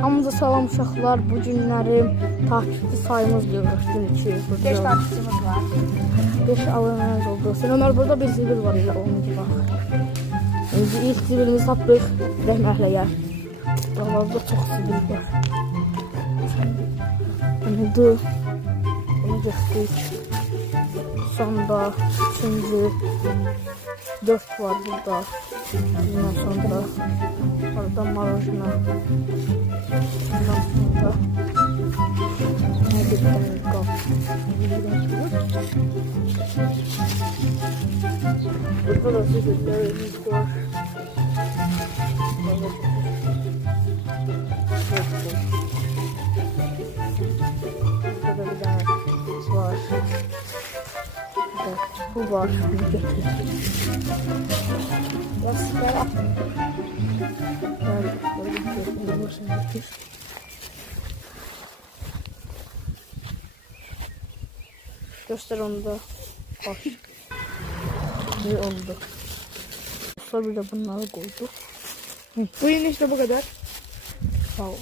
Hamıza salam uşaqlar. Bu günləri takipçi sayımız görürük. Gün 2. 5 takipçimiz var. 5 abonemiz oldu. Ömer burada bir zibil var ilə onun gibi. Biz ilk zibilimizi tapdıq. Rəhmətliyə. Buralarda çox zibil var. Bunu göstərik. Sonra 3-cü 4 var burada. Bundan sonra orada marojna. Bundan sonra ne bir tane kap. Burada da zibillerimiz var. Burada bir tane var. Bu var. Bunu götürürüz. Yastıklara göster onu da. Baş. Ve oldu. Sonra bir de bunları koyduk. Bu yine işte bu kadar. Sağ ol.